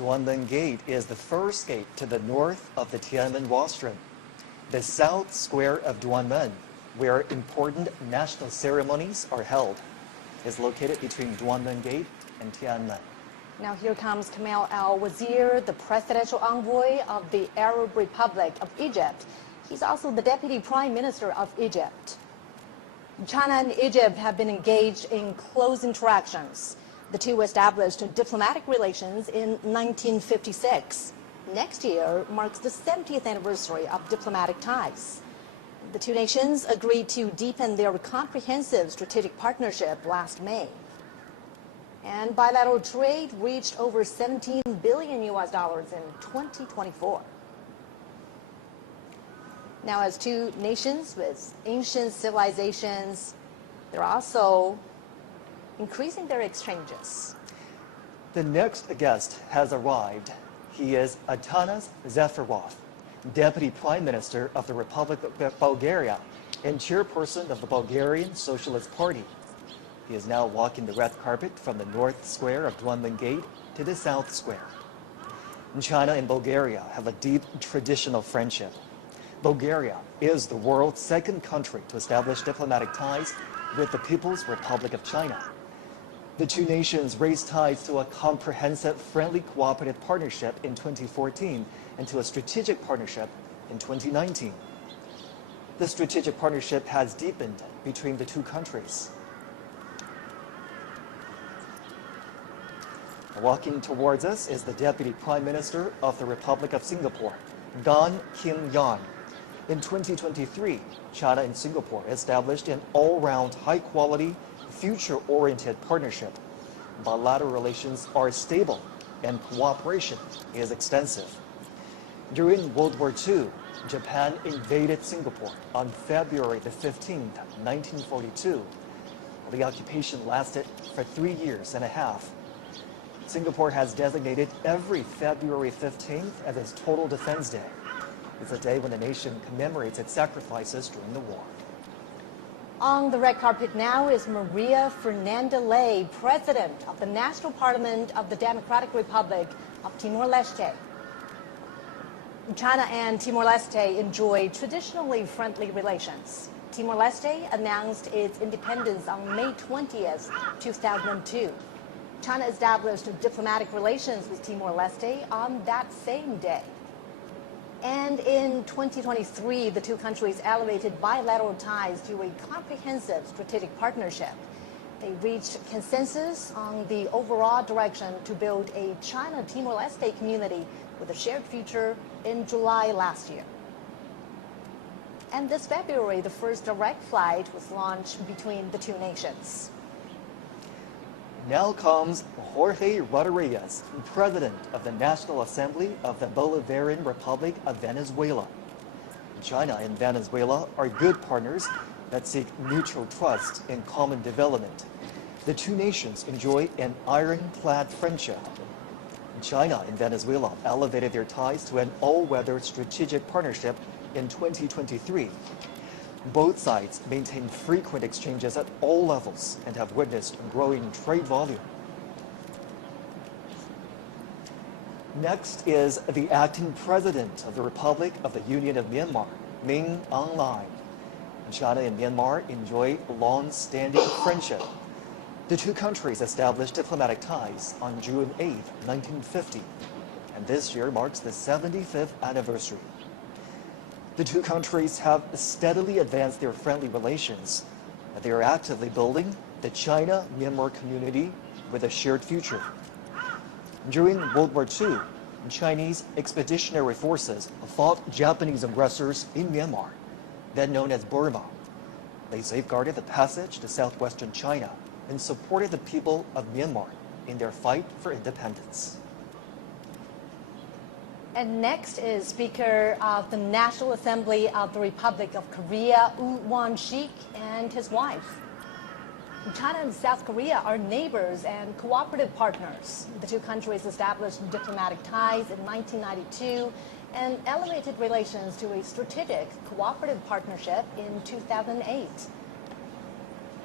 Duanmen Gate is the first gate to the north of the Tiananmen Rostrum. The south square of Duanmen, where important national ceremonies are held, is located between Duanmen Gate and Tiananmen. Now here comes Kamal al-Wazir, the presidential envoy of the Arab Republic of Egypt. He's also the deputy prime minister of Egypt. China and Egypt have been engaged in close interactions. The two established diplomatic relations in 1956. Next year marks the 70th anniversary of diplomatic ties. The two nations agreed to deepen their comprehensive strategic partnership last May. And bilateral trade reached over $17 billion in 2024. Now, as two nations with ancient civilizations, they're also increasing their exchanges. The next guest has arrived. He is Atanas Zafarov, Deputy Prime Minister of the Republic of Bulgaria and chairperson of the Bulgarian Socialist Party. He is now walking the red carpet from the north square of Duanmen Gate to the south square. China and Bulgaria have a deep traditional friendship. Bulgaria is the world's second country to establish diplomatic ties with the People's Republic of China. The two nations raised ties to a comprehensive friendly cooperative partnership in 2014 and to a strategic partnership in 2019. The strategic partnership has deepened between the two countries. Walking towards us is the Deputy Prime Minister of the Republic of Singapore, Kim Jong-un. In 2023, China and Singapore established an all-round, high-quality, future-oriented partnership. Bilateral relations are stable and cooperation is extensive. During World War II, Japan invaded Singapore on February the 15th, 1942. The occupation lasted for 3 years and a half. Singapore has designated every February 15th as its Total Defense Day. It's a day when the nation commemorates its sacrifices during the war. On the red carpet now is Maria Fernanda Ley, President of the National Parliament of the Democratic Republic of Timor-Leste. China and Timor-Leste enjoy traditionally friendly relations. Timor-Leste announced its independence on May 20th, 2002. China established diplomatic relations with Timor-Leste on that same day. And in 2023, the two countries elevated bilateral ties to a comprehensive strategic partnership. They reached consensus on the overall direction to build a China-Timor-Leste community with a shared future in July last year. And this February, the first direct flight was launched between the two nations. Now comes Jorge Rodriguez, President of the National Assembly of the Bolivarian Republic of Venezuela. China and Venezuela are good partners that seek mutual trust and common development. The two nations enjoy an ironclad friendship. China and Venezuela elevated their ties to an all-weather strategic partnership in 2023. Both sides maintain frequent exchanges at all levels and have witnessed growing trade volume. Next is the acting president of the Republic of the Union of Myanmar, Min Aung Hlaing. China and Myanmar enjoy long-standing friendship. The two countries established diplomatic ties on June 8, 1950, and this year marks the 75th anniversary. The two countries have steadily advanced their friendly relations. They are actively building the China-Myanmar community with a shared future. During World War II, Chinese expeditionary forces fought Japanese aggressors in Myanmar, then known as Burma. They safeguarded the passage to southwestern China and supported the people of Myanmar in their fight for independence. And next is Speaker of the National Assembly of the Republic of Korea, Woo Won-sik, and his wife. China and South Korea are neighbors and cooperative partners. The two countries established diplomatic ties in 1992 and elevated relations to a strategic cooperative partnership in 2008.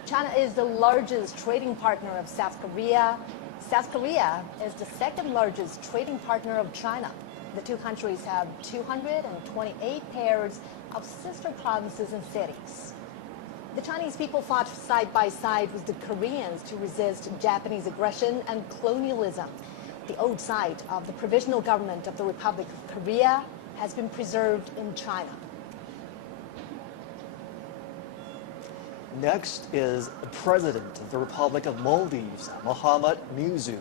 China is the largest trading partner of South Korea, South Korea is the second largest trading partner of China. The two countries have 228 pairs of sister provinces and cities. The Chinese people fought side by side with the Koreans to resist Japanese aggression and colonialism. The old site of the Provisional Government of the Republic of Korea has been preserved in China. Next is the President of the Republic of Maldives, Mohamed Muizzu.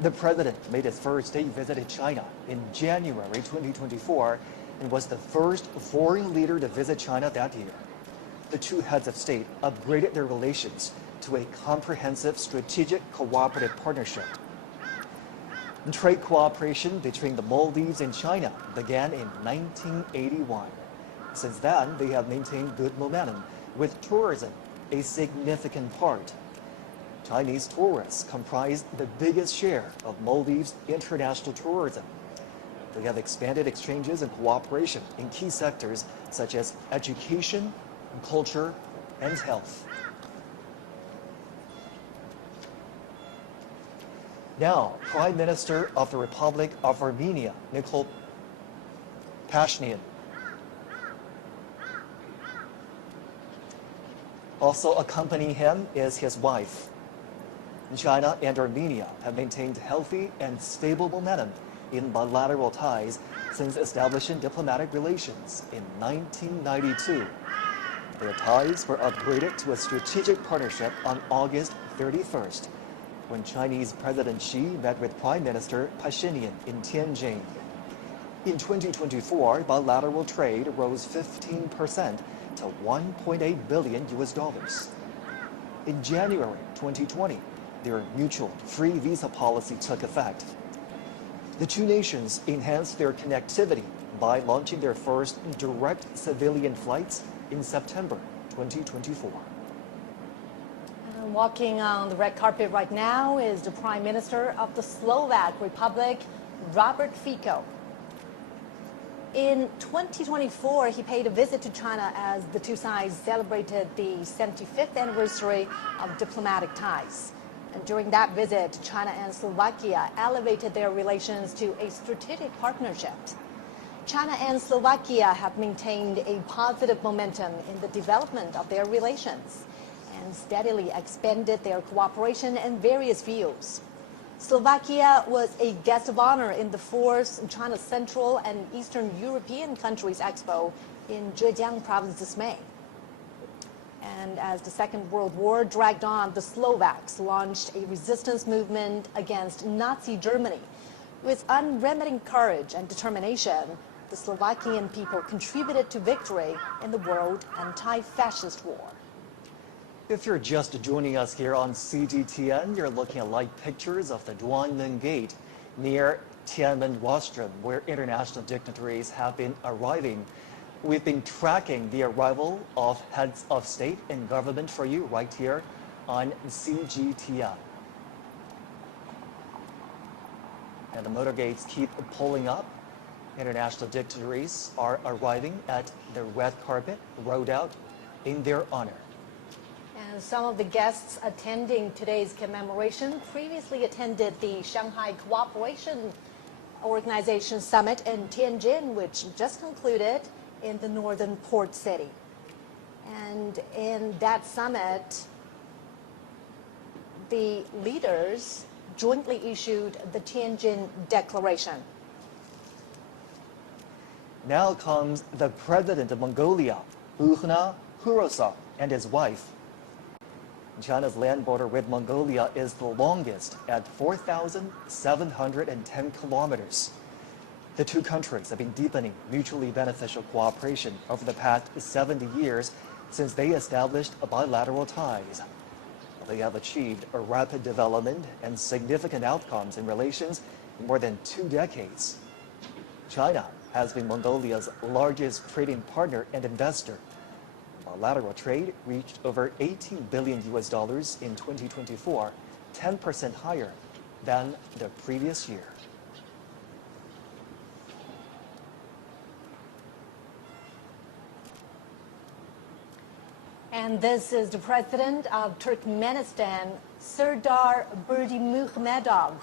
The president made his first state visit to China in January 2024 and was the first foreign leader to visit China that year. The two heads of state upgraded their relations to a comprehensive strategic cooperative partnership. Trade cooperation between the Maldives and China began in 1981. Since then, they have maintained good momentum, with tourism a significant part. Chinese tourists comprise the biggest share of Maldives' international tourism. They have expanded exchanges and cooperation in key sectors such as education, culture, and health. Now, Prime Minister of the Republic of Armenia, Nikol Pashinyan. Also accompanying him is his wife. China and Armenia have maintained healthy and stable momentum in bilateral ties since establishing diplomatic relations in 1992. Their ties were upgraded to a strategic partnership on August 31st, when Chinese President Xi met with Prime Minister Pashinyan in Tianjin. In 2024, bilateral trade rose 15% to $1.8 billion. In January 2020, their mutual free visa policy took effect. The two nations enhanced their connectivity by launching their first direct civilian flights in September 2024. Walking on the red carpet right now is the Prime Minister of the Slovak Republic, Robert Fico. In 2024, he paid a visit to China as the two sides celebrated the 75th anniversary of diplomatic ties. And during that visit, China and Slovakia elevated their relations to a strategic partnership. China and Slovakia have maintained a positive momentum in the development of their relations and steadily expanded their cooperation in various fields. Slovakia was a guest of honor in the fourth China Central and Eastern European Countries Expo in Zhejiang province this May. And as the Second World War dragged on, the Slovaks launched a resistance movement against Nazi Germany. With unremitting courage and determination, the Slovakian people contributed to victory in the World Anti-Fascist War. If you're just joining us here on CGTN, you're looking at live pictures of the Tiananmen Gate near Tiananmen Rostrum, where international dignitaries have been arriving. We've been tracking the arrival of heads of state and government for you right here on CGTN. And the motorcades keep pulling up. International dignitaries are arriving at the red carpet rolled out in their honor. And some of the guests attending today's commemoration previously attended the Shanghai Cooperation Organization Summit in Tianjin, which just concluded in the northern port city. And in that summit, the leaders jointly issued the Tianjin Declaration. Now comes the president of Mongolia, Bukhna Khurosov, and his wife. China's land border with Mongolia is the longest at 4,710 kilometers. The two countries have been deepening mutually beneficial cooperation over the past 70 years since they established bilateral ties. They have achieved a rapid development and significant outcomes in relations in more than 2 decades. China has been Mongolia's largest trading partner and investor. Bilateral trade reached over $18 billion in 2024, 10% higher than the previous year. And this is the president of Turkmenistan, Serdar Berdimuhamedov.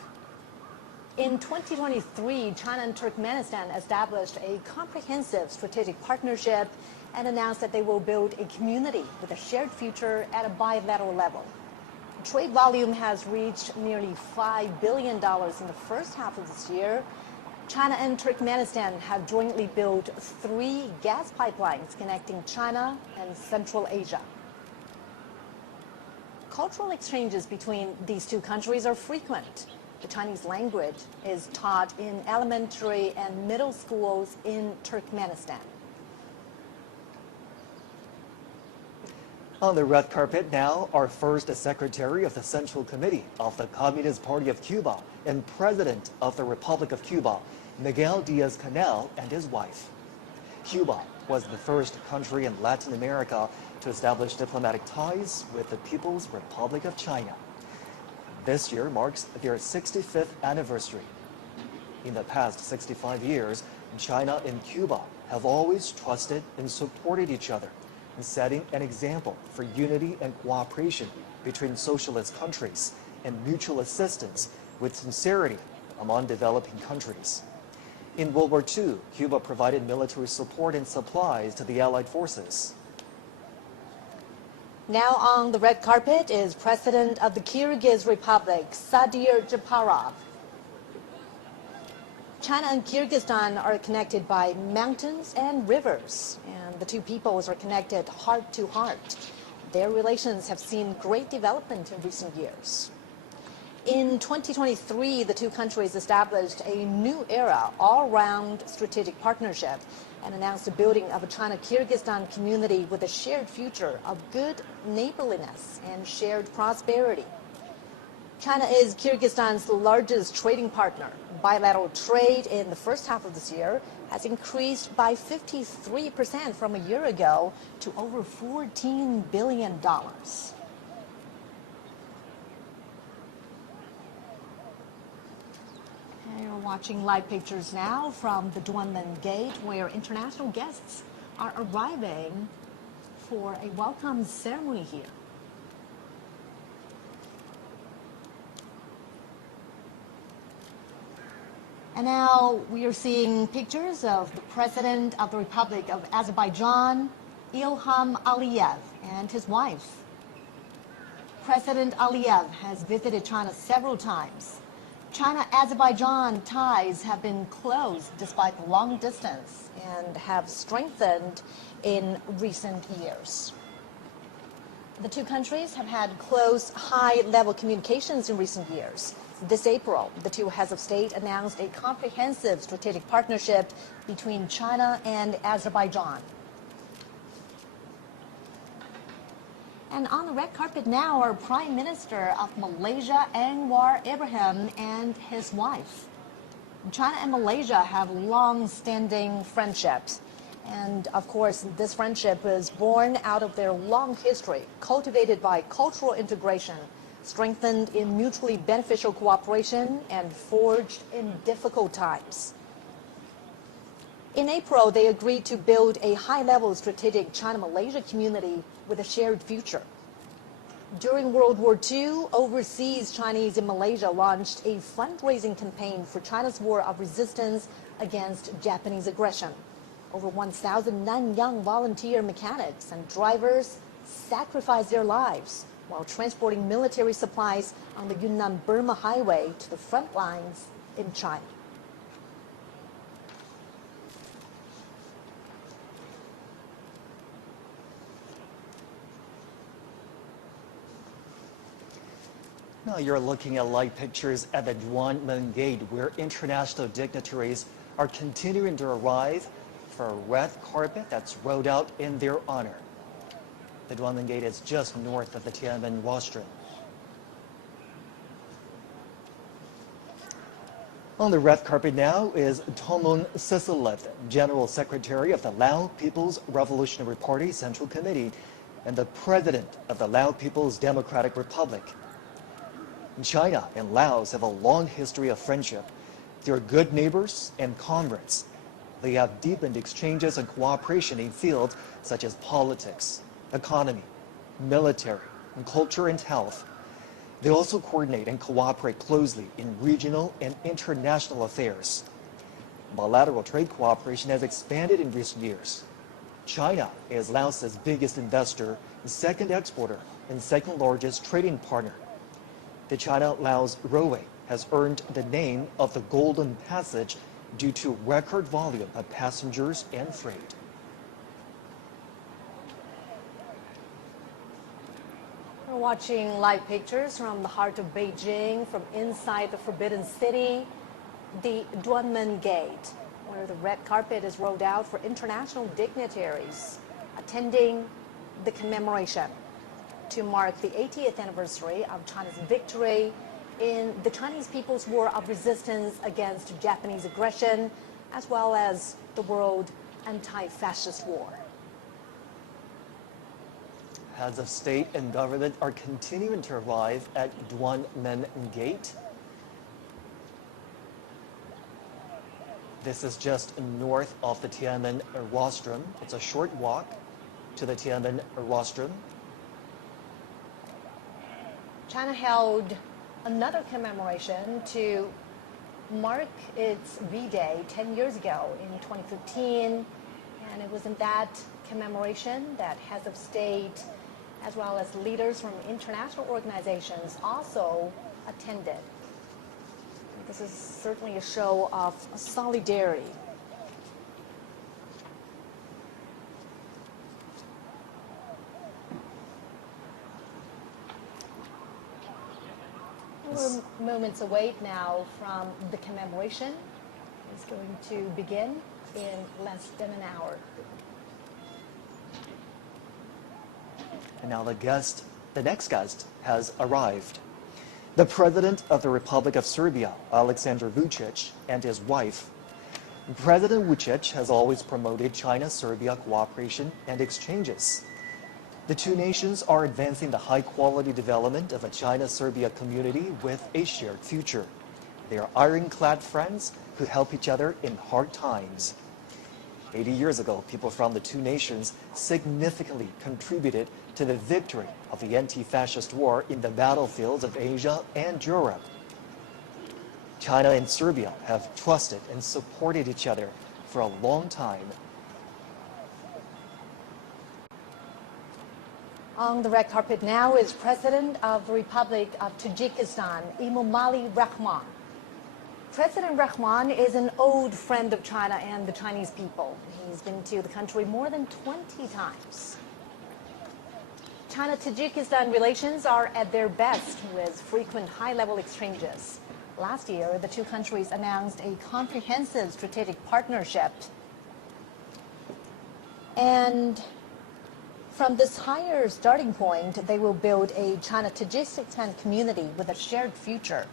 In 2023, China and Turkmenistan established a comprehensive strategic partnership and announced that they will build a community with a shared future at a bilateral level. Trade volume has reached nearly $5 billion in the first half of this year. China and Turkmenistan have jointly built 3 gas pipelines connecting China and Central Asia. Cultural exchanges between these two countries are frequent. The Chinese language is taught in elementary and middle schools in Turkmenistan. On the red carpet now, our first Secretary of the Central Committee of the Communist Party of Cuba and President of the Republic of Cuba, Miguel Diaz-Canel, and his wife. Cuba was the first country in Latin America to establish diplomatic ties with the People's Republic of China. This year marks their 65th anniversary. In the past 65 years, China and Cuba have always trusted and supported each other, setting an example for unity and cooperation between socialist countries and mutual assistance with sincerity among developing countries. In World War II, Cuba provided military support and supplies to the Allied forces. Now on the red carpet is President of the Kyrgyz Republic, Sadir Japarov. China and Kyrgyzstan are connected by mountains and rivers, and the two peoples are connected heart to heart. Their relations have seen great development in recent years. In 2023, the two countries established a new era all-round strategic partnership and announced the building of a China-Kyrgyzstan community with a shared future of good neighborliness and shared prosperity. China is Kyrgyzstan's largest trading partner. Bilateral trade in the first half of this year has increased by 53% from a year ago to over $14 billion. You're watching live pictures now from the Tiananmen Gate, where international guests are arriving for a welcome ceremony here. And now we are seeing pictures of the President of the Republic of Azerbaijan, Ilham Aliyev, and his wife. President Aliyev has visited China several times. China-Azerbaijan ties have been close despite the long distance and have strengthened in recent years. The two countries have had close, high-level communications in recent years. This April, the two heads of state announced a comprehensive strategic partnership between China and Azerbaijan. And on the red carpet now are Prime Minister of Malaysia, Anwar Ibrahim, and his wife. China and Malaysia have long-standing friendships. And of course, this friendship is born out of their long history, cultivated by cultural integration, strengthened in mutually beneficial cooperation, and forged in difficult times. In April, they agreed to build a high-level strategic China-Malaysia community with a shared future. During World War II, overseas Chinese in Malaysia launched a fundraising campaign for China's war of resistance against Japanese aggression. Over 1,000 Nanyang volunteer mechanics and drivers sacrificed their lives while transporting military supplies on the Yunnan-Burma highway to the front lines in China. Now you're looking at live pictures at the Tiananmen Gate, where international dignitaries are continuing to arrive for a red carpet that's rolled out in their honor. The Tiananmen Gate is just north of the Tiananmen rostrum. On the red carpet now is Tonglun Sisilith, General Secretary of the Lao People's Revolutionary Party Central Committee and the President of the Lao People's Democratic Republic. China and Laos have a long history of friendship. They are good neighbors and comrades. They have deepened exchanges and cooperation in fields such as politics, economy, military, and culture and health. They also coordinate and cooperate closely in regional and international affairs. Bilateral trade cooperation has expanded in recent years. China is Laos's biggest investor, second exporter, and second largest trading partner. The China-Laos Railway has earned the name of the Golden Passage due to record volume of passengers and freight. We're watching live pictures from the heart of Beijing, from inside the Forbidden City, the Tiananmen Gate, where the red carpet is rolled out for international dignitaries attending the commemoration to mark the 80th anniversary of China's victory in the Chinese People's War of Resistance against Japanese aggression, as well as the World Anti-Fascist War. Heads of state and government are continuing to arrive at Tiananmen Gate. This is just north of the Tiananmen Rostrum. It's a short walk to the Tiananmen Rostrum. China held another commemoration to mark its V-Day 10 years ago in 2015. And it was in that commemoration that heads of state, as well as leaders from international organizations, also attended. This is certainly a show of solidarity. We're moments away now from the commemoration. It's going to begin in less than an hour. And now the next guest has arrived. The President of the Republic of Serbia, Aleksandar Vučić, and his wife. President Vučić has always promoted China-Serbia cooperation and exchanges. The two nations are advancing the high-quality development of a China-Serbia community with a shared future. They are ironclad friends who help each other in hard times. 80 years ago, people from the two nations significantly contributed to the victory of the anti-fascist war in the battlefields of Asia and Europe. China and Serbia have trusted and supported each other for a long time. On the red carpet now is President of the Republic of Tajikistan, Emomali Rahman. President Rahman is an old friend of China and the Chinese people. He's been to the country more than 20 times. China-Tajikistan relations are at their best with frequent high-level exchanges. Last year, the two countries announced a comprehensive strategic partnership. And from this higher starting point, they will build a China-Tajikistan community with a shared future.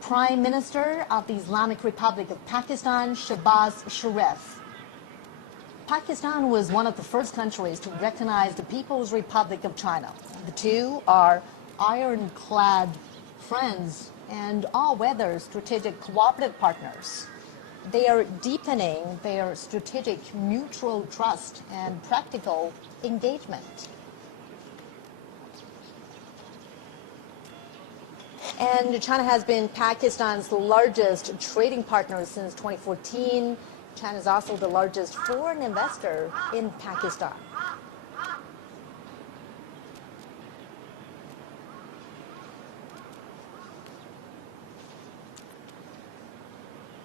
Prime Minister of the Islamic Republic of Pakistan, Shehbaz Sharif. Pakistan was one of the first countries to recognize the People's Republic of China. The two are ironclad friends and all-weather strategic cooperative partners. They are deepening their strategic mutual trust and practical engagement. And China has been Pakistan's largest trading partner since 2014. China is also the largest foreign investor in Pakistan.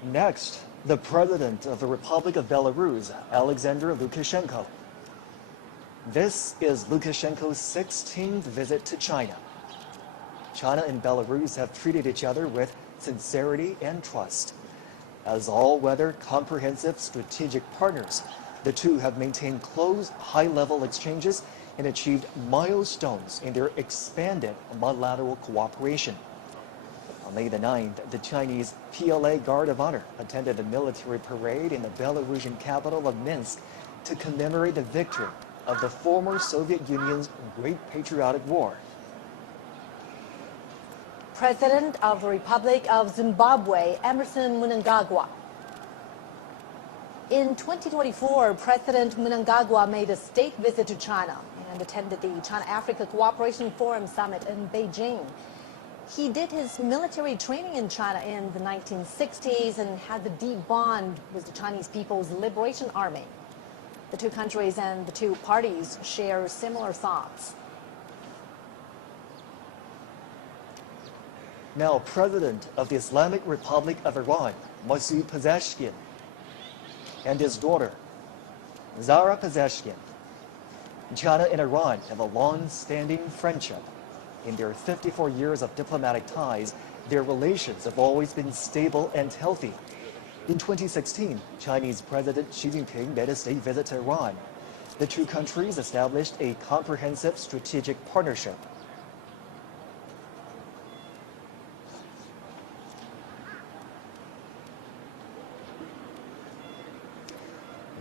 Next, the President of the Republic of Belarus, Alexander Lukashenko. This is Lukashenko's 16th visit to China. China and Belarus have treated each other with sincerity and trust. As all-weather, comprehensive strategic partners, the two have maintained close, high-level exchanges and achieved milestones in their expanded bilateral cooperation. On May the 9th, the Chinese PLA Guard of Honor attended the military parade in the Belarusian capital of Minsk to commemorate the victory of the former Soviet Union's Great Patriotic War. President of the Republic of Zimbabwe, Emmerson Mnangagwa. In 2024, President Mnangagwa made a state visit to China, and attended the China-Africa Cooperation Forum Summit in Beijing. He did his military training in China in the 1960s and had a deep bond with the Chinese People's Liberation Army. The two countries and the two parties share similar thoughts. Now, President of the Islamic Republic of Iran, Masoud Pezeshkian, and his daughter, Zahra Pezeshkian. China and Iran have a long-standing friendship. In their 54 years of diplomatic ties, their relations have always been stable and healthy. In 2016, Chinese President Xi Jinping made a state visit to Iran. The two countries established a comprehensive strategic partnership.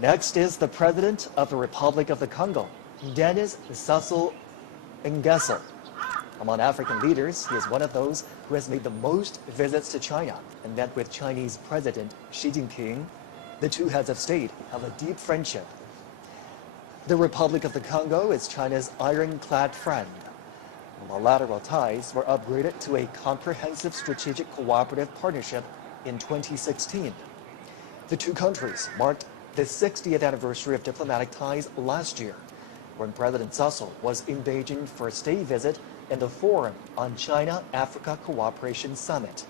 Next is the President of the Republic of the Congo, Denis Sassou Nguesso. Among African leaders, he is one of those who has made the most visits to China and met with Chinese President Xi Jinping. The two heads of state have a deep friendship. The Republic of the Congo is China's ironclad friend. Bilateral ties were upgraded to a comprehensive strategic cooperative partnership in 2016. The two countries marked the 60th anniversary of diplomatic ties last year, when President Sassou was in Beijing for a state visit and the Forum on China-Africa Cooperation Summit.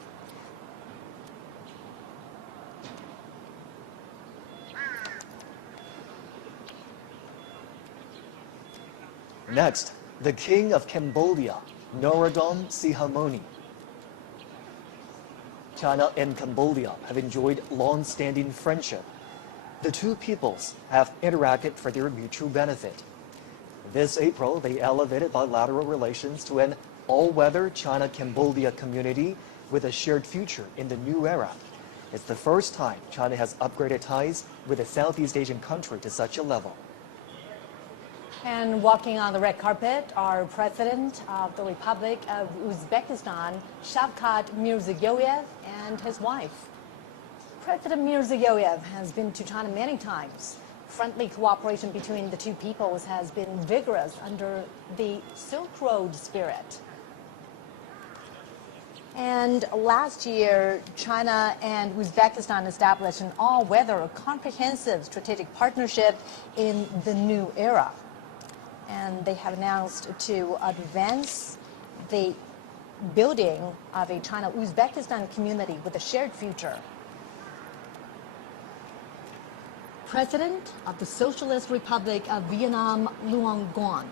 Next, the King of Cambodia, Norodom Sihamoni. China and Cambodia have enjoyed long-standing friendship. The two peoples have interacted for their mutual benefit. This April, they elevated bilateral relations to an all-weather China-Cambodia community with a shared future in the new era. It's the first time China has upgraded ties with a Southeast Asian country to such a level. And walking on the red carpet are President of the Republic of Uzbekistan, Shavkat Mirziyoyev, and his wife. President Mirziyoyev has been to China many times. Friendly cooperation between the two peoples has been vigorous under the Silk Road spirit. And last year, China and Uzbekistan established an all-weather comprehensive strategic partnership in the new era. And they have announced to advance the building of a China-Uzbekistan community with a shared future. President of the Socialist Republic of Vietnam, Luong Nguyen.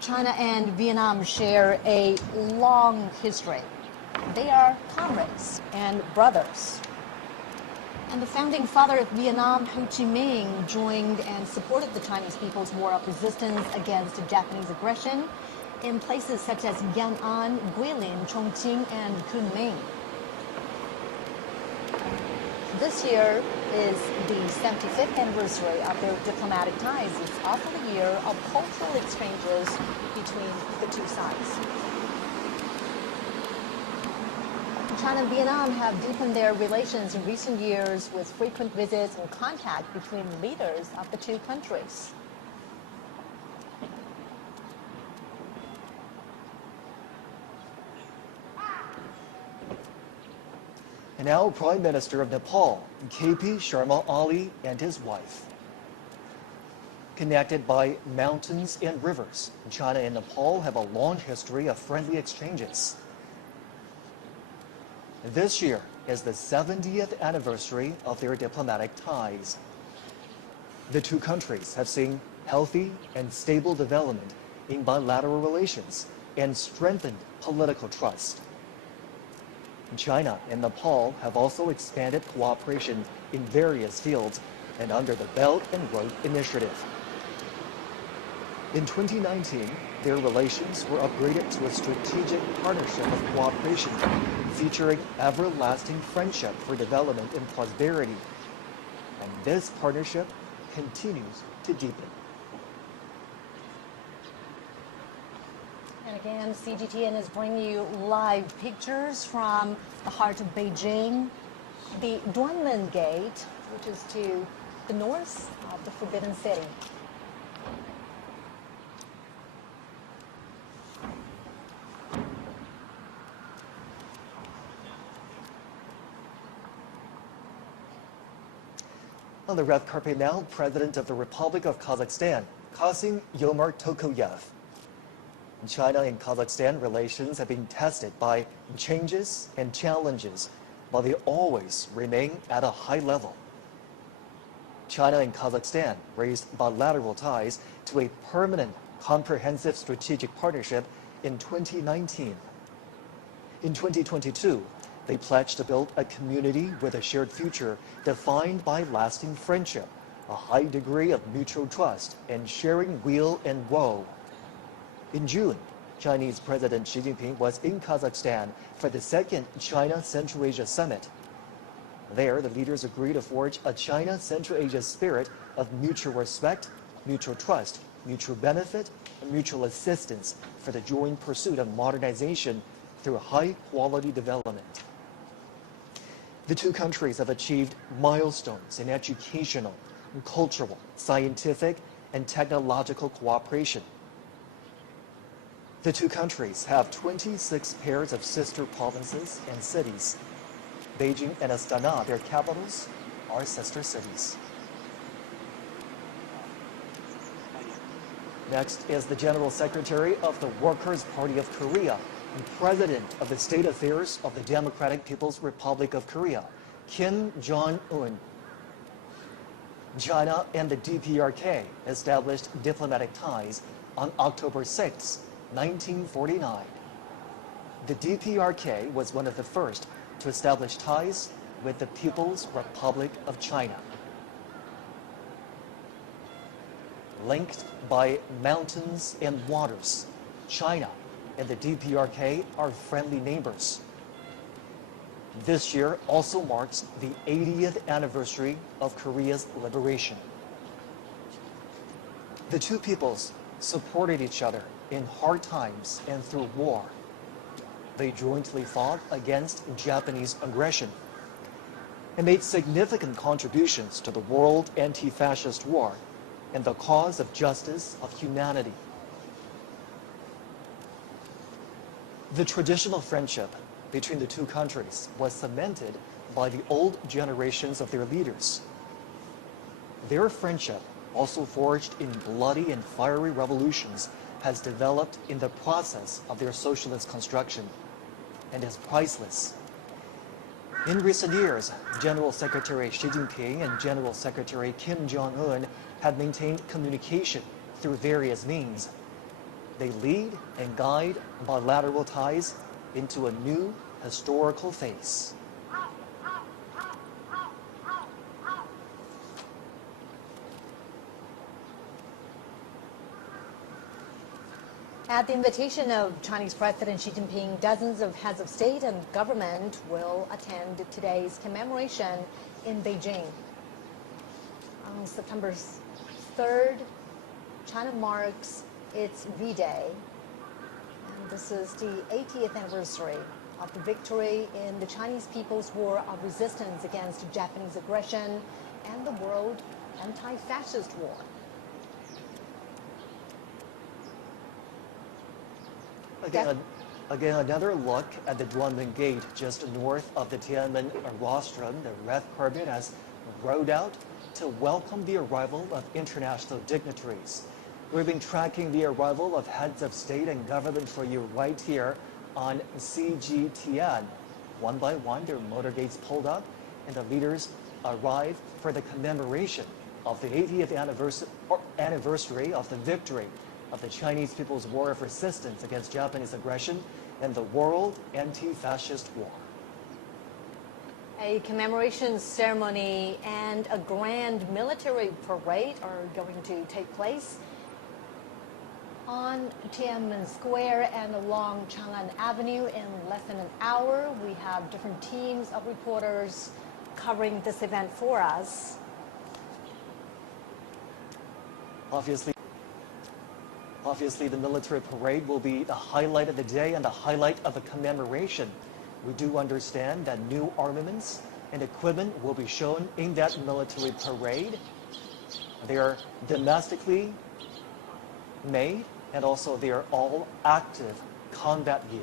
China and Vietnam share a long history. They are comrades and brothers. And the founding father of Vietnam, Ho Chi Minh, joined and supported the Chinese people's war of resistance against Japanese aggression in places such as Yan'an, Guilin, Chongqing, and Kunming. This year is the 75th anniversary of their diplomatic ties. It's also the year of cultural exchanges between the two sides. China and Vietnam have deepened their relations in recent years with frequent visits and contact between leaders of the two countries. And now, Prime Minister of Nepal, KP Sharma Ali, and his wife. Connected by mountains and rivers, China and Nepal have a long history of friendly exchanges. This year is the 70th anniversary of their diplomatic ties. The two countries have seen healthy and stable development in bilateral relations and strengthened political trust. China and Nepal have also expanded cooperation in various fields and under the Belt and Road Initiative. In 2019, their relations were upgraded to a strategic partnership of cooperation featuring everlasting friendship for development and prosperity. And this partnership continues to deepen. And again, CGTN is bringing you live pictures from the heart of Beijing, the Duanmen Gate, which is to the north of the Forbidden City. On the red carpet now, President of the Republic of Kazakhstan, Kassym-Jomart Tokayev. China and Kazakhstan relations have been tested by changes and challenges, but they always remain at a high level. China and Kazakhstan raised bilateral ties to a permanent, comprehensive strategic partnership in 2019. In 2022, they pledged to build a community with a shared future defined by lasting friendship, a high degree of mutual trust, and sharing weal and woe. In June, Chinese President Xi Jinping was in Kazakhstan for the second China-Central Asia Summit. There, the leaders agreed to forge a China-Central Asia spirit of mutual respect, mutual trust, mutual benefit, and mutual assistance for the joint pursuit of modernization through high-quality development. The two countries have achieved milestones in educational, cultural, scientific, and technological cooperation. The two countries have 26 pairs of sister provinces and cities. Beijing and Astana, their capitals, are sister cities. Next is the General Secretary of the Workers' Party of Korea and President of the State Affairs of the Democratic People's Republic of Korea, Kim Jong-un. China and the DPRK established diplomatic ties on October 6, 1949. The DPRK was one of the first to establish ties with the People's Republic of China. Linked by mountains and waters, China and the DPRK are friendly neighbors. This year also marks the 80th anniversary of Korea's liberation. The two peoples supported each other in hard times and through war. They jointly fought against Japanese aggression and made significant contributions to the World Anti-Fascist War and the cause of justice of humanity. The traditional friendship between the two countries was cemented by the old generations of their leaders. Their friendship, also forged in bloody and fiery revolutions, has developed in the process of their socialist construction and is priceless. In recent years, General Secretary Xi Jinping and General Secretary Kim Jong-un have maintained communication through various means. They lead and guide bilateral ties into a new historical phase. At the invitation of Chinese President Xi Jinping, dozens of heads of state and government will attend today's commemoration in Beijing. On September 3rd, China marks its V-Day. And this is the 80th anniversary of the victory in the Chinese People's War of Resistance against Japanese aggression and the World Anti-Fascist War. Again, another look at the Duanmen Gate just north of the Tiananmen rostrum. The red carpet has rolled out to welcome the arrival of international dignitaries. We've been tracking the arrival of heads of state and government for you right here on CGTN. One by one, their motorcades pulled up, and the leaders arrive for the commemoration of the 80th anniversary of the victory of the Chinese People's War of Resistance against Japanese aggression and the World Anti-Fascist War. A commemoration ceremony and a grand military parade are going to take place on Tiananmen Square and along Chang'an Avenue in less than an hour. We have different teams of reporters covering this event for us. Obviously, the military parade will be the highlight of the day and the highlight of the commemoration. We do understand that new armaments and equipment will be shown in that military parade. They are domestically made, and also they are all active combat gear.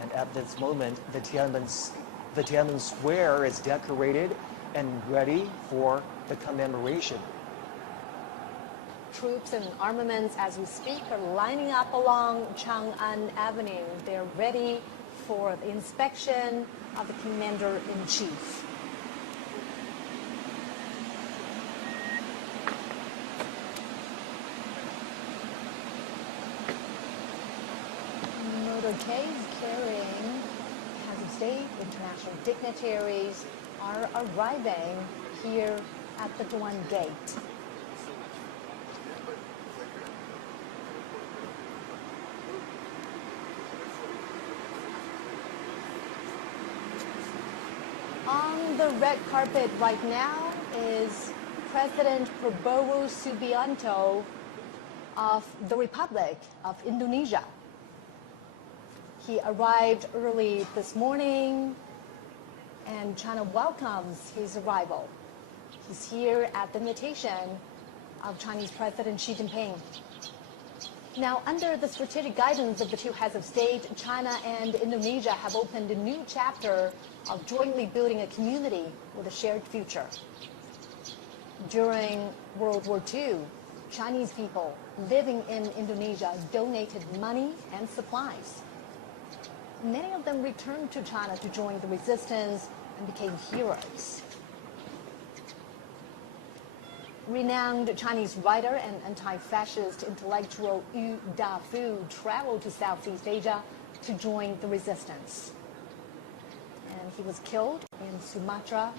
And at this moment, the Tiananmen The Tiananmen Square is decorated and ready for the commemoration. Troops and armaments, as we speak, are lining up along Chang'an Avenue. They're ready for the inspection of the commander-in-chief. Motorcades carrying heads of state, international dignitaries are arriving here at the Duan Gate. On the red carpet right now is President Prabowo Subianto of the Republic of Indonesia. He arrived early this morning, and China welcomes his arrival. He's here at the invitation of Chinese President Xi Jinping. Now, under the strategic guidance of the two heads of state, China and Indonesia have opened a new chapter of jointly building a community with a shared future. During World War II, Chinese people living in Indonesia donated money and supplies. Many of them returned to China to join the resistance and became heroes. Renowned Chinese writer and anti-fascist intellectual Yu Dafu traveled to Southeast Asia to join the resistance. And he was killed in Sumatra,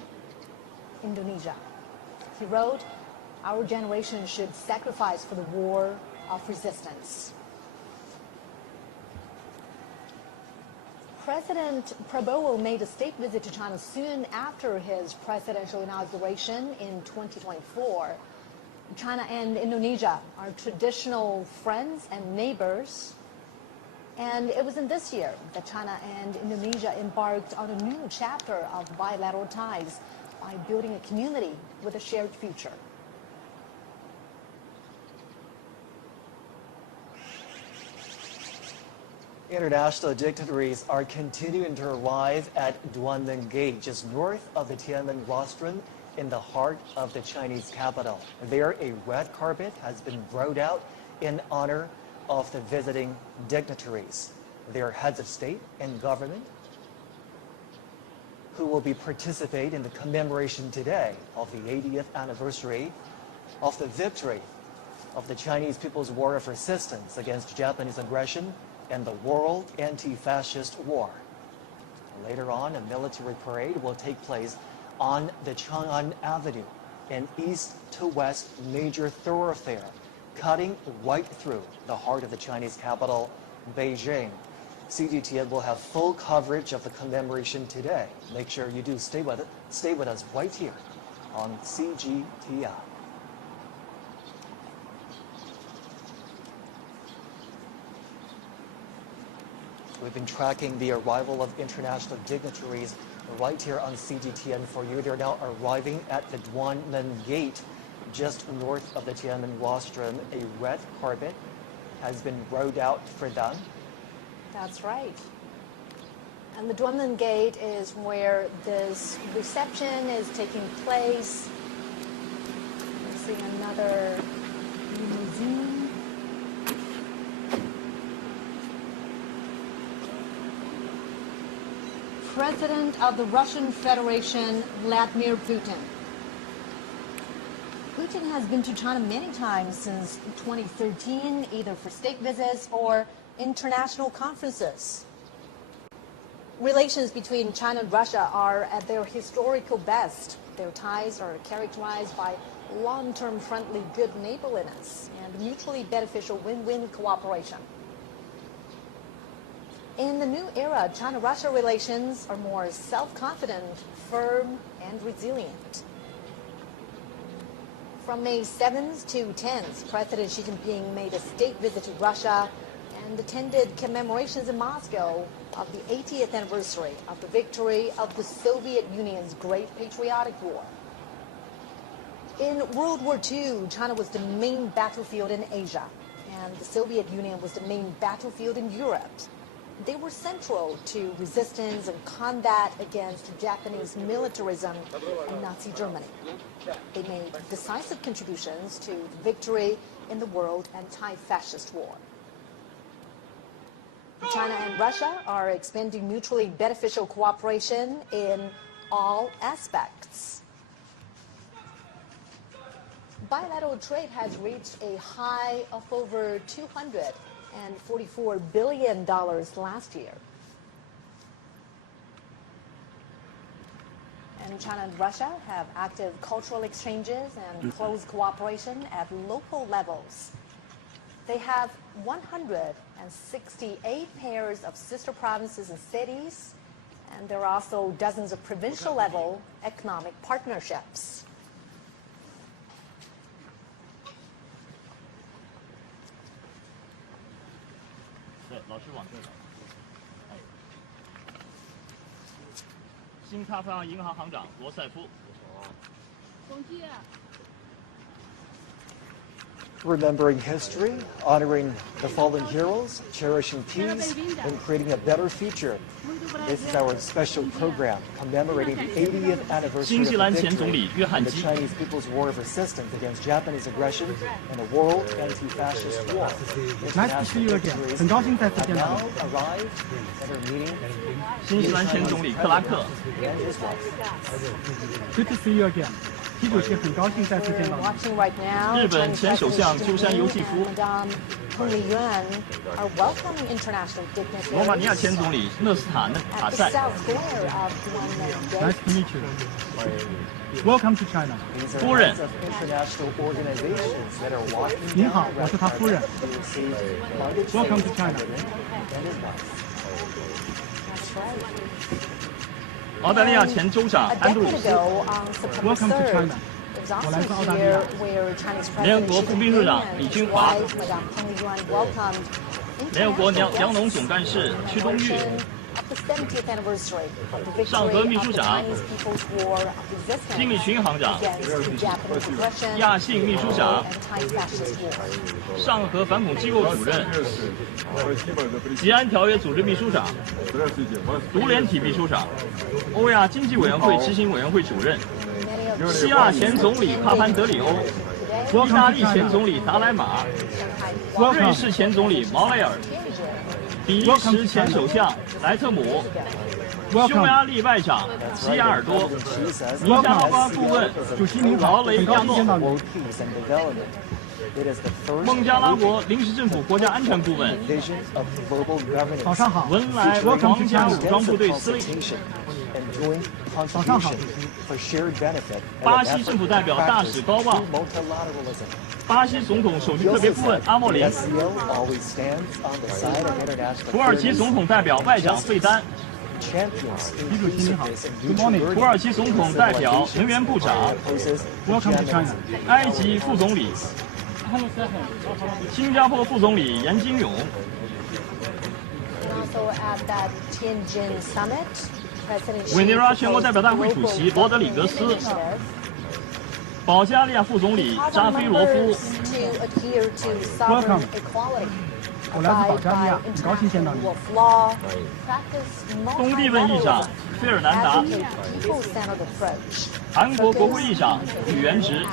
Indonesia. He wrote, "Our generation should sacrifice for the war of resistance." President Prabowo made a state visit to China soon after his presidential inauguration in 2024. China and Indonesia are traditional friends and neighbors. And it was in this year that China and Indonesia embarked on a new chapter of bilateral ties by building a community with a shared future. International dignitaries are continuing to arrive at Duanmen Gate, just north of the Tiananmen rostrum in the heart of the Chinese capital. There, a red carpet has been rolled out in honor of the visiting dignitaries. They are heads of state and government who will be participating in the commemoration today of the 80th anniversary of the victory of the Chinese People's War of Resistance against Japanese aggression and the World Anti-Fascist War. Later on, a military parade will take place on the Chang'an Avenue, an east-to-west major thoroughfare, cutting right through the heart of the Chinese capital, Beijing. CGTN will have full coverage of the commemoration today. Make sure you do stay with us right here on CGTN. We've been tracking the arrival of international dignitaries right here on CGTN for you. They're now arriving at the Duanmen Gate, just north of the Tiananmen rostrum. A red carpet has been rolled out for them. That's right. And the Duanmen Gate is where this reception is taking place. We're seeing another limousine. President of the Russian Federation, Vladimir Putin. Putin has been to China many times since 2013, either for state visits or international conferences. Relations between China and Russia are at their historical best. Their ties are characterized by long-term friendly good neighborliness and mutually beneficial win-win cooperation. In the new era, China-Russia relations are more self-confident, firm, and resilient. From May 7th to 10th, President Xi Jinping made a state visit to Russia and attended commemorations in Moscow of the 80th anniversary of the victory of the Soviet Union's Great Patriotic War. In World War II, China was the main battlefield in Asia, and the Soviet Union was the main battlefield in Europe. They were central to resistance and combat against Japanese militarism in Nazi Germany. They made decisive contributions to victory in the World Anti-Fascist War. China and Russia are expanding mutually beneficial cooperation in all aspects. Bilateral trade has reached a high of over $244 billion last year. And China and Russia have active cultural exchanges and close cooperation at local levels. They have 168 pairs of sister provinces and cities, and there are also dozens of provincial-level economic partnerships. Remembering history, honoring the fallen heroes, cherishing peace, and creating a better future. This is our special program commemorating the 80th anniversary of the victory in the Chinese People's War of Resistance against Japanese aggression and the World Anti-Fascist War. Nice to see you again. 很高兴再次见到你。 新西兰前总理克拉克。 Good to see you again. 习主席很高兴再次见到你。 日本前首相鸠山由纪夫。 Peng Liyuan are welcoming international dignitaries 罗马尼亚前总理勒斯塔塔 at the 塞。 South Square of Tiananmen Nice to meet you. Welcome to China. 夫人。 您好，我是他夫人。Welcome to China. 澳大利亚前州长 A 安德鲁 decade 斯。 ago, on September Welcome to 3rd, China. it was also here where Chinese 联合 President 国 Xi 副秘书长 Jinping 李 and 军 his 华。 wife, Madame Peng Liyuan, welcomed 联合国 international 粮农 guests 总干事 in 屈东玉。 of the 70th anniversary of the 上合 victory 秘 of 书 the 长 Chinese People's War of 金立 resistance 群行长。 against Japanese aggression 亚信秘书 and 长。 anti-fascist war. 上合反恐机构主任。吉安条约组织秘书长。独联体秘书长。欧亚经济委员会执行委员会主任。 Many of 希腊前总理帕潘德里欧。 意大利前总理达莱马。 瑞士前总理毛雷尔。 比利时前首相莱特姆。 匈牙利外长齐亚尔多。 尼加拉瓜顾问 主席您好，劳雷很高亚兴见到诺。你。孟加拉国临时政府国家安全顾问。 早上好。文莱皇家武装部队司令。 早上好。 巴西政府代表大使高旺。 巴西总统首席特别顾问阿莫林。 土耳其总统代表外长费丹。 习主席您好。Good morning. 土耳其总统代表能源部长。 Welcome to China. 埃及副总理。 新加坡副总理严金勇。 Also at that Tianjin summit, President 委内 Xi 瑞拉全国代表大会主席罗德里格斯。 保加利亚副总理扎菲罗夫。 to adhere to sovereign equality. 我来自保加利亚，很高兴见到你。 东帝汶议长费尔南达。 韩国国会议长吕元直。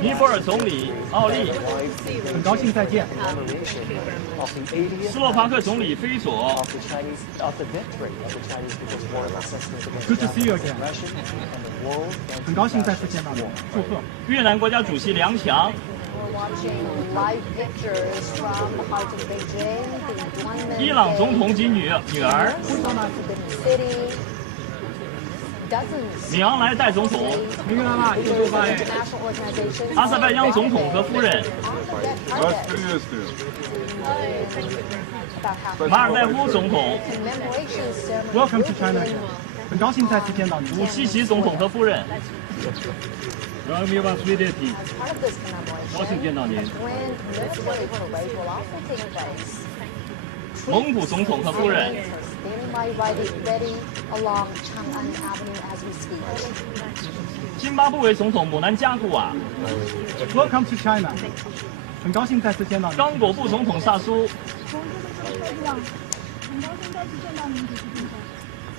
尼泊尔总理奥利。 很高兴再见。 斯洛伐克总理菲佐。 Good to see you again. 很高兴再次见到你，祝贺。越南国家主席梁强。 伊朗总统及女儿。 米昂莱代总统。 阿塞拜疆总统和夫人。 马尔代夫总统。 Welcome to China. 很高兴再次见到你。武西奇总统和夫人。 高兴见到您。蒙古总统和夫人。 along Chang'an Avenue as we speak. 津巴布韦总统姆南加古瓦， Welcome to China， 很高兴再次见到你。刚果布总统萨苏，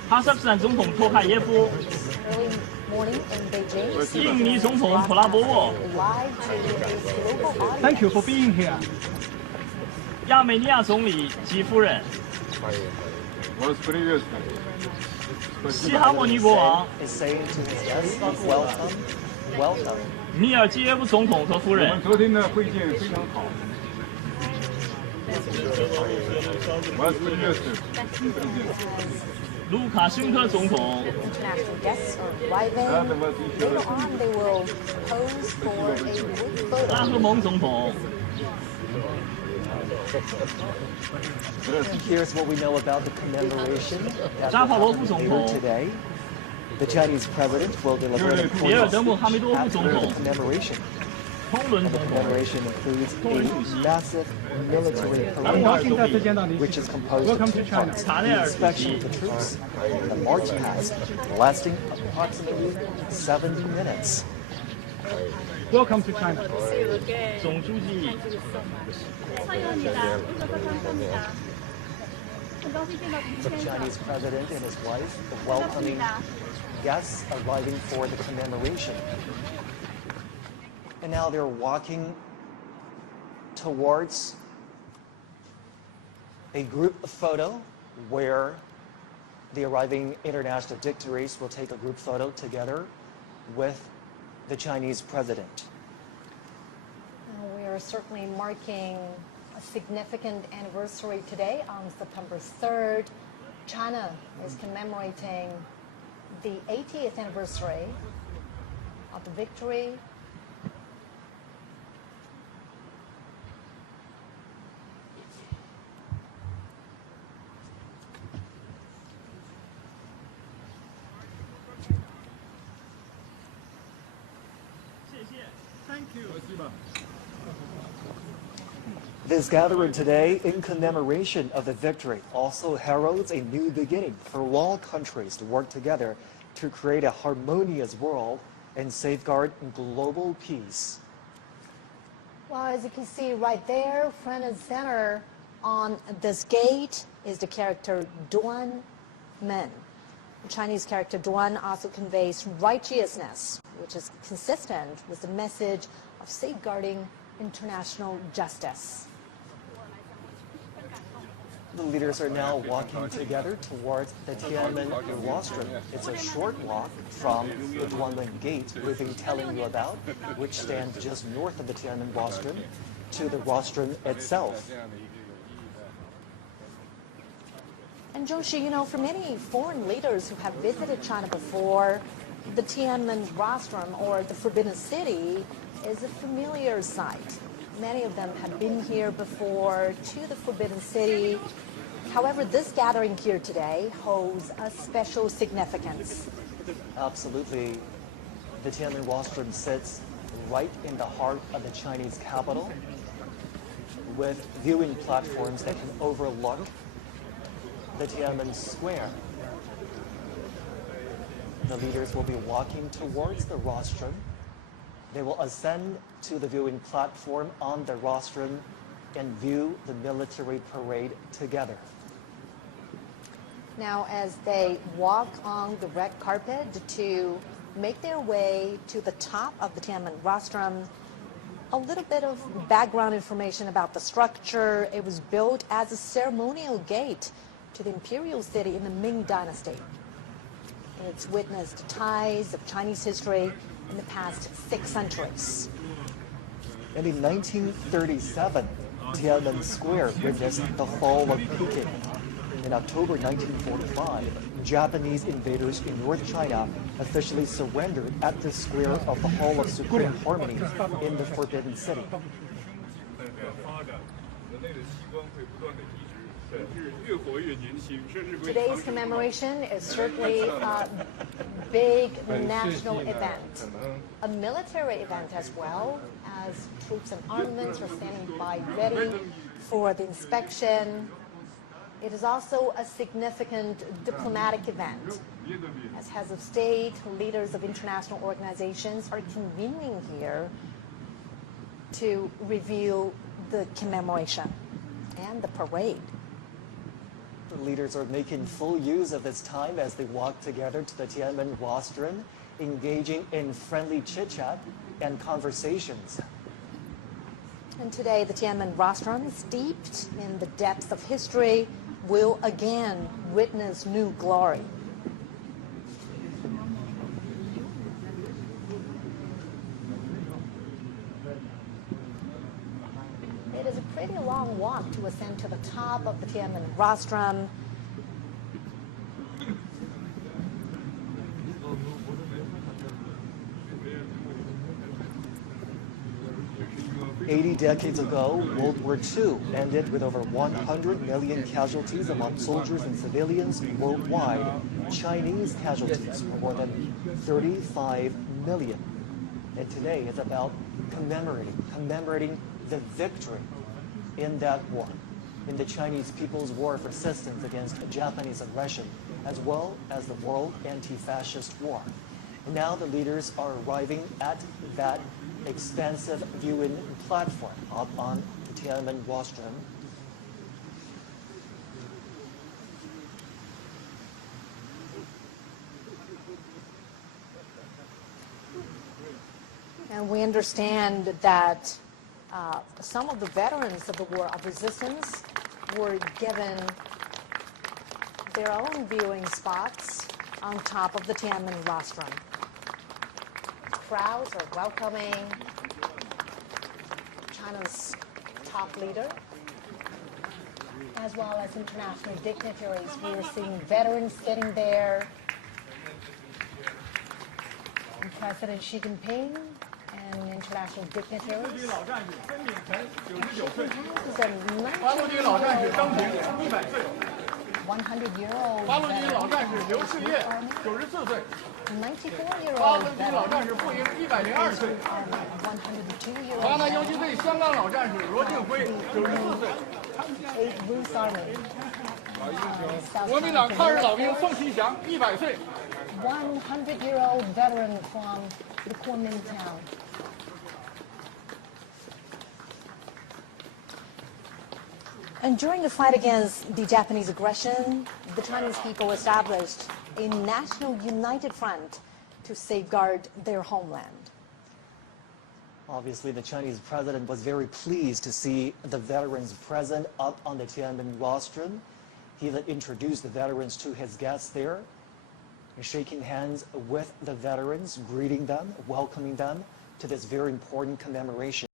哈萨克斯坦总统托卡耶夫， Early morning in Beijing. 印尼总统普拉博沃， Live to this global audience. Thank you for being here。 亚美尼亚总理吉夫人， 西哈莫尼国王 is saying to his guests, welcome, welcome. 米尔基耶夫总统和夫人， 昨天的会见非常好。卢卡申科总统， International guests are arriving. Later on, they will pose for a group 拉 photo. 赫蒙总统， Here's what we know about the commemoration that 扎帕罗夫 will 总 happen 统 later，today. The Chinese president will deliver an 比尔 important 德穆哈梅多夫 after 总 the 统， commemoration. 通伦 The 总统， commemoration includes a massive military 很 parade, 高兴再次见到你。 which is composed of Welcome two to China. parts: 查内 the 尔主 inspection 席 of，the troops and the march past, lasting approximately 70 minutes. Welcome to China。 总书记， The Chinese president and his wife welcoming guests arriving for the commemoration. And now they're walking towards a group photo where the arriving international dignitaries will take a group photo together with the Chinese president. We are certainly marking a significant anniversary today on September 3rd. China is commemorating the 80th anniversary of the victory. This gathering today in commemoration of the victory also heralds a new beginning for all countries to work together to create a harmonious world and safeguard global peace. Well, as you can see right there, front and center on this gate is the character Duan Men. The Chinese character Duan also conveys righteousness, which is consistent with the message of safeguarding international justice. The leaders are now walking together towards the Tiananmen rostrum. It's a short walk from the Tiananmen Gate we've been telling you about, which stands just north of the Tiananmen rostrum, to the rostrum itself. And Joshi, you know, for many foreign leaders who have visited China before, the Tiananmen rostrum, or the Forbidden City, is a familiar sight. Many of them have been here before to the Forbidden City. However, this gathering here today holds a special significance. Absolutely. The Tiananmen rostrum sits right in the heart of the Chinese capital with viewing platforms that can overlook the Tiananmen Square. The leaders will be walking towards the rostrum. They will ascend to the viewing platform on the rostrum and view the military parade together. Now, as they walk on the red carpet to make their way to the top of the Tiananmen rostrum, a little bit of background information about the structure. It was built as a ceremonial gate to the imperial city in the Ming Dynasty. It's witnessed ties of Chinese history in the past 6 centuries. And in 1937, Tiananmen Square witnessed the fall of Peking. In October 1945, Japanese invaders in North China officially surrendered at the square of the Hall of Supreme Harmony in the Forbidden City. Today's commemoration is certainly a big national event, a military event as well, as troops and armaments are standing by ready for the inspection. It is also a significant diplomatic event, as heads of state, leaders of international organizations are convening here to review the commemoration and the parade. The leaders are making full use of this time as they walk together to the Tiananmen rostrum, engaging in friendly chit-chat and conversations. And today, the Tiananmen rostrum, steeped in the depths of history, will again witness new glory. It is a pretty long walk to ascend to the top of the Tiananmen rostrum. Decades ago, World War II ended with over 100 million casualties among soldiers and civilians worldwide. Chinese casualties were more than 35 million. And today is about commemorating the victory in that war, in the Chinese People's War of Resistance against Japanese aggression, as well as the World Anti-Fascist War. And now the leaders are arriving at that expansive viewing platform up on the Tiananmen rostrum. And we understand that some of the veterans of the War of Resistance were given their own viewing spots on top of the Tiananmen rostrum. Crowds are welcoming China's top leader, as well as international dignitaries. We are seeing veterans sitting there, and President Xi Jinping and international dignitaries. Xi is a 100-year-old veteran. 94-year-old veteran. 102-year-old Bruce Army. 100-year-old veteran from the Kuomintang. And during the fight against the Japanese aggression, the Chinese people established a national united front to safeguard their homeland. Obviously, the Chinese president was very pleased to see the veterans present up on the Tiananmen rostrum. He introduced the veterans to his guests there, shaking hands with the veterans, greeting them, welcoming them to this very important commemoration.